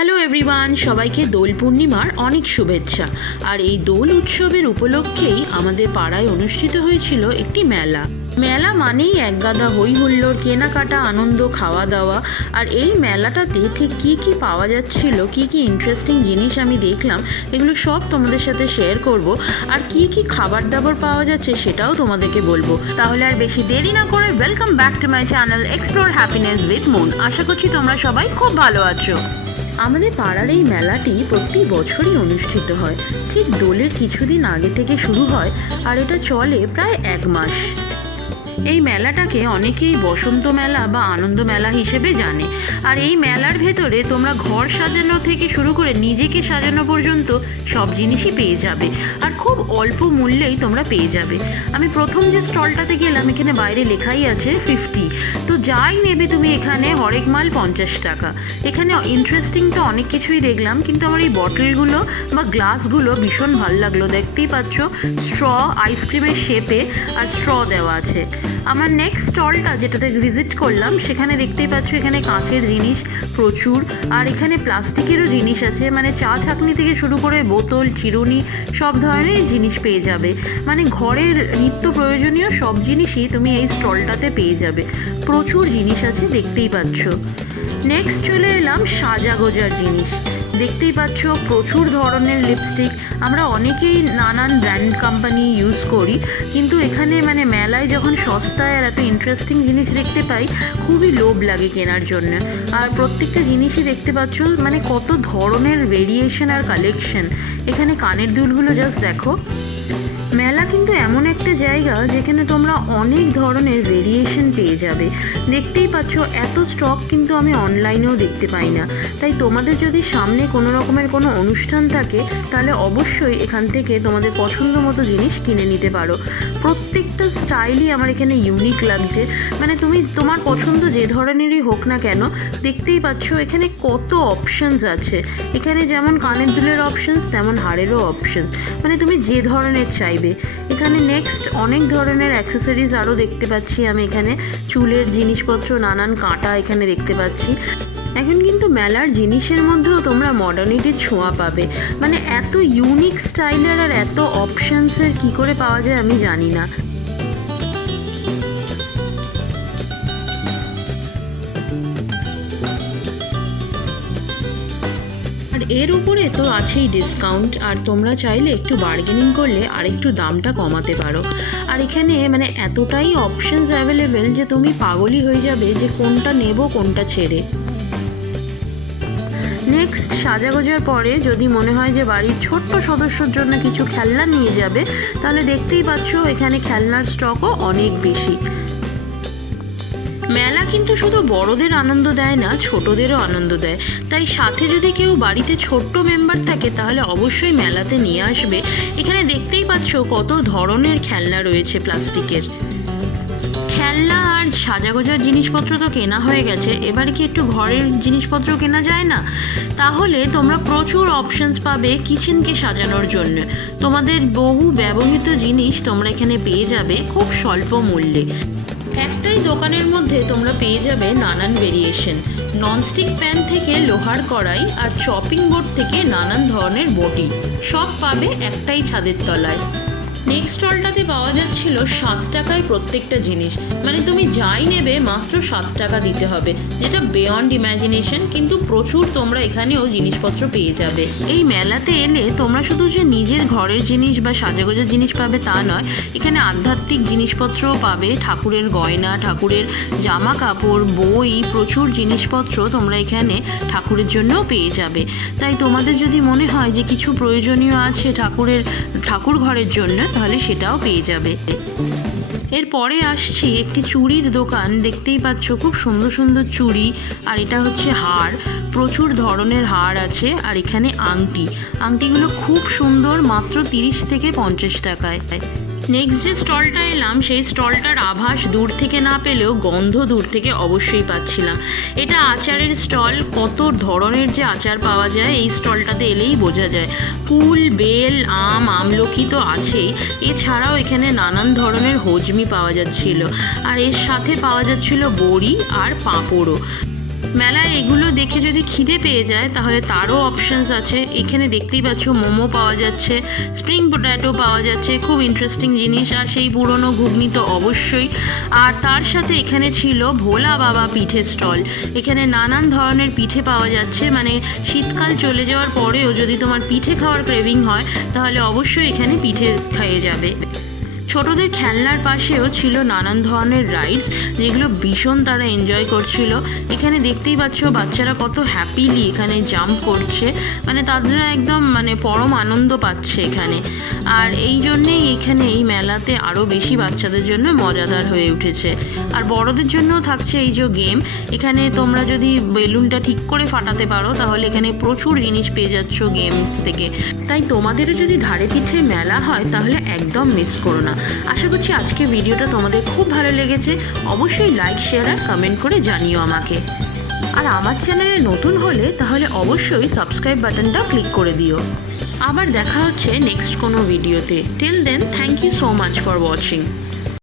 Hello everyone, সবাইকে দোল পূর্ণিমার অনেক শুভেচ্ছা। আর এই দোল উৎসবের উপলক্ষেই আমাদের পাড়ায় অনুষ্ঠিত হয়েছিল একটি মেলা। মেলা মানেই একগাদা হই হুল্লোড়, কেনাকাটা, আনন্দ, খাওয়া দাওয়া। আর এই মেলাটাতে ঠিক কী কী পাওয়া যাচ্ছিল, কী কী ইন্টারেস্টিং জিনিস আমি দেখলাম, এগুলো সব তোমাদের সাথে শেয়ার করব। আর কী কী খাবার দাবার পাওয়া যাচ্ছে সেটাও তোমাদেরকে বলবো। তাহলে আর বেশি দেরি না করে welcome back to my channel explore happiness with Moon. আশা করছি তোমরা সবাই খুব ভালো আছো। আমাদের পাড়ার এই মেলাটি প্রতি বছরই অনুষ্ঠিত হয়। ঠিক দোলের কিছুদিন আগে থেকে শুরু হয় আর এটা চলে প্রায় 1 মাস। এই মেলাটাকে অনেকেই বসন্ত মেলা বা আনন্দ মেলা হিসেবে জানে। আর এই মেলার ভেতরে তোমরা ঘর সাজানো থেকে শুরু করে নিজেকে সাজানো পর্যন্ত সব জিনিসই পেয়ে যাবে, আর খুব অল্প মূল্যেই তোমরা পেয়ে যাবে। আমি প্রথম যে স্টলটাতে গেলাম, এখানে বাইরে লেখাই আছে 50, তো যাই নেবে তুমি এখানে হরেক মাল 50 টাকা। এখানে ইন্টারেস্টিং তো অনেক কিছুই দেখলাম, কিন্তু আমার এই বটলগুলো বা গ্লাসগুলো ভীষণ ভালো লাগলো। দেখতেই পাচ্ছ স্ট্র আইসক্রিমের শেপে আর স্ট্র দেওয়া আছে। আমার নেক্সট স্টলটা যেটাতে ভিজিট করলাম, সেখানে দেখতেই পাচ্ছ এখানে কাঁচের জিনিস প্রচুর, আর এখানে প্লাস্টিকেরও জিনিস আছে। মানে চা ছাঁকনি থেকে শুরু করে বোতল, চিরুনি, সব ধরনের জিনিস পেয়ে যাবে। মানে ঘরের নিত্য প্রয়োজনীয় সব জিনিসই তুমি এই স্টলটাতে পেয়ে যাবে। প্রচুর জিনিস আছে, দেখতেই পাচ্ছ। নেক্সট চলে এলাম সাজাগোজার জিনিস। দেখতেই পাচ্ছ প্রচুর ধরনের লিপস্টিক। আমরা অনেকেই নানান ব্র্যান্ড কোম্পানি ইউজ করি, কিন্তু এখানে মানে মেলায় যখন সস্তায় আর এত ইন্টারেস্টিং জিনিস দেখতে পাই, খুবই লোভ লাগে কেনার জন্য। আর প্রত্যেকটা জিনিসই দেখতে পাচ্ছ মানে কত ধরনের ভেরিয়েশন আর কালেকশন। এখানে কানের দুলগুলো জাস্ট দেখো। মেলা কিন্তু এমন একটা জায়গা যেখানে তোমরা অনেক ধরনের ভেরিয়েশন পেয়ে যাবে। দেখতেই পাচ্ছ এত স্টক কিন্তু আমি অনলাইনেও দেখতে পাই না। তাই তোমাদের যদি সামনে কোনো রকমের কোনো অনুষ্ঠান থাকে, তাহলে অবশ্যই এখান থেকে তোমাদের পছন্দ মতো জিনিস কিনে নিতে পারো। প্রত্যেকটা স্টাইলই আমার এখানে ইউনিক লাগছে। মানে তুমি তোমার পছন্দ যে ধরনেরই হোক না কেন, দেখতেই পাচ্ছ এখানে কত অপশানস আছে। এখানে যেমন কানের দুলের অপশানস, তেমন হাড়েরও অপশানস। মানে তুমি যে ধরনের চাইবে। এখানে নেক্সট অনেক ধরনের অ্যাক্সেসরিজ আরও দেখতে পাচ্ছি আমি। এখানে চুলের জিনিসপত্র, নানান কাঁটা এখানে দেখতে পাচ্ছি। এখন কিন্তু মেলার জিনিসের মধ্যেও তোমরা মডার্নিটির ছোঁয়া পাবে। মানে এত ইউনিক স্টাইলের আর এত অপশানসের কী করে পাওয়া যায় আমি জানি না। এর উপরে তো আছেই ডিসকাউন্ট, আর তোমরা চাইলে একটু বার্গেনিং করলে আর একটু দামটা কমাতে পারো। আর এখানে মানে এতটাই অপশনস অ্যাভেলেবেল যে তুমি পাগলই হয়ে যাবে যে কোনটা নেব কোনটা ছেড়ে। নেক্সট সাজাগোজার পরে যদি মনে হয় যে বাড়ির ছোট্ট সদস্যর জন্য কিছু খেলনা নিয়ে যাবে, তাহলে দেখতেই পাচ্ছ এখানে খেলনার স্টকও অনেক বেশি। মেলা কিন্তু শুধু বড়দের আনন্দ দেয় না, ছোটদেরও আনন্দ দেয়। তাই সাথে যদি কেউ বাড়িতে ছোট্ট মেম্বার থাকে, তাহলে অবশ্যই মেলাতে নিয়ে আসবে। এখানে দেখতেই পাচ্ছ কত ধরনের খেলনা রয়েছে প্লাস্টিকের। খেলনা আর সাজাগোজার জিনিসপত্র তো কেনা হয়ে গেছে, এবার কি একটু ঘরের জিনিসপত্র কেনা যায় না? তাহলে তোমরা প্রচুর অপশানস পাবে কিচেনকে সাজানোর জন্য। তোমাদের বহু ব্যবহৃত জিনিস তোমরা এখানে পেয়ে যাবে খুব স্বল্প মূল্যে। একটাই দোকানের মধ্যে তোমরা পেয়ে যাবে নানান ভেরিয়েশন। ননস্টিক প্যান থেকে লোহার কড়াই আর চপিং বোর্ড থেকে নানান ধরনের বটি, সব পাবে একটাই ছাদের তলায়। নেক্সট স্টলটাতে পাওয়া যাচ্ছিল 7 টাকায় প্রত্যেকটা জিনিস। মানে তুমি যাই নেবে মাত্র 7 টাকা দিতে হবে, যেটা বিয়ন্ড ইম্যাজিনেশন। কিন্তু প্রচুর তোমরা এখানেও জিনিসপত্র পেয়ে যাবে। এই মেলাতে এলে তোমরা শুধু যে নিজের ঘরের জিনিস বা সাজাগোজার জিনিস পাবে তা নয়, এখানে আধ্যাত্মিক জিনিসপত্রও পাবে। ঠাকুরের গয়না, ঠাকুরের জামা কাপড়, বই, প্রচুর জিনিসপত্র তোমরা এখানে ঠাকুরের জন্যও পেয়ে যাবে। তাই তোমাদের যদি মনে হয় যে কিছু প্রয়োজনীয় আছে ঠাকুর ঘরের জন্য, তাহলে সেটাও পেয়ে যাবে। এরপরে আসছি একটি চুড়ির দোকান। দেখতেই পাচ্ছ খুব সুন্দর সুন্দর চুড়ি, আর এটা হচ্ছে হার। প্রচুর ধরনের হার আছে। আর এখানে আংটিগুলো খুব সুন্দর, মাত্র 30 থেকে 50 টাকায়। নেক্সট যে স্টলটা এলাম, সেই স্টলটার আভাস দূর থেকে না পেলেও গন্ধ দূর থেকে অবশ্যই পাচ্ছিলাম। এটা আচারের স্টল। কত ধরনের যে আচার পাওয়া যায় এই স্টলটাতে এলেই বোঝা যায়। কুল, বেল, আম, আমলকি তো আছেই, এছাড়াও এখানে নানান ধরনের হজমি পাওয়া যাচ্ছিল, আর এর সাথে পাওয়া যাচ্ছিল বড়ি আর পাঁপড়ও। মেলায় এগুলো দেখে যদি খিদে পেয়ে যায় তাহলে তারও অপশানস আছে। এখানে দেখতেই পাচ্ছ মোমো পাওয়া যাচ্ছে, স্প্রিং পটেটো পাওয়া যাচ্ছে, খুব ইন্টারেস্টিং জিনিস। আর সেই পুরনো ঘুগনি তো অবশ্যই। আর তার সাথে এখানে ছিল ভোলা বাবা পিঠে স্টল। এখানে নানান ধরনের পিঠে পাওয়া যাচ্ছে, মানে শীতকাল চলে যাওয়ার পরেও যদি তোমার পিঠে খাওয়ার ক্রেভিং হয় তাহলে অবশ্যই এখানে পিঠে খেয়ে যাবে। ছোটদের খেলনার পাশেও ছিল নানান ধরনের রাইডস, যেগুলো ভীষণ তারা এনজয় করছিল। এখানে দেখতেই পাচ্ছ বাচ্চারা কত হ্যাপিলি এখানে জাম্প করছে, মানে তারা একদম পরম আনন্দ পাচ্ছে এখানে। আর এই জন্যেই এখানে এই মেলাতে আরও বেশি বাচ্চাদের জন্য মজাদার হয়ে উঠেছে। আর বড়দের জন্যও থাকছে এই যে গেম। এখানে তোমরা যদি বেলুনটা ঠিক করে ফাটাতে পারো তাহলে এখানে প্রচুর জিনিস পেয়ে যাচ্ছ গেম থেকে। তাই তোমাদেরও যদি ধারে পিঠে মেলা হয় তাহলে একদম মিস করো না। আশা করছি আজকে ভিডিওটা তোমাদের খুব ভালো লেগেছে। অবশ্যই লাইক, শেয়ার আর কমেন্ট করে জানিও আমাকে। আর আমার চ্যানেলে নতুন হলে তাহলে অবশ্যই সাবস্ক্রাইব বাটনটা ক্লিক করে দিও। আবার দেখা হচ্ছে নেক্সট কোনো ভিডিওতে। Till then, thank you so much for watching.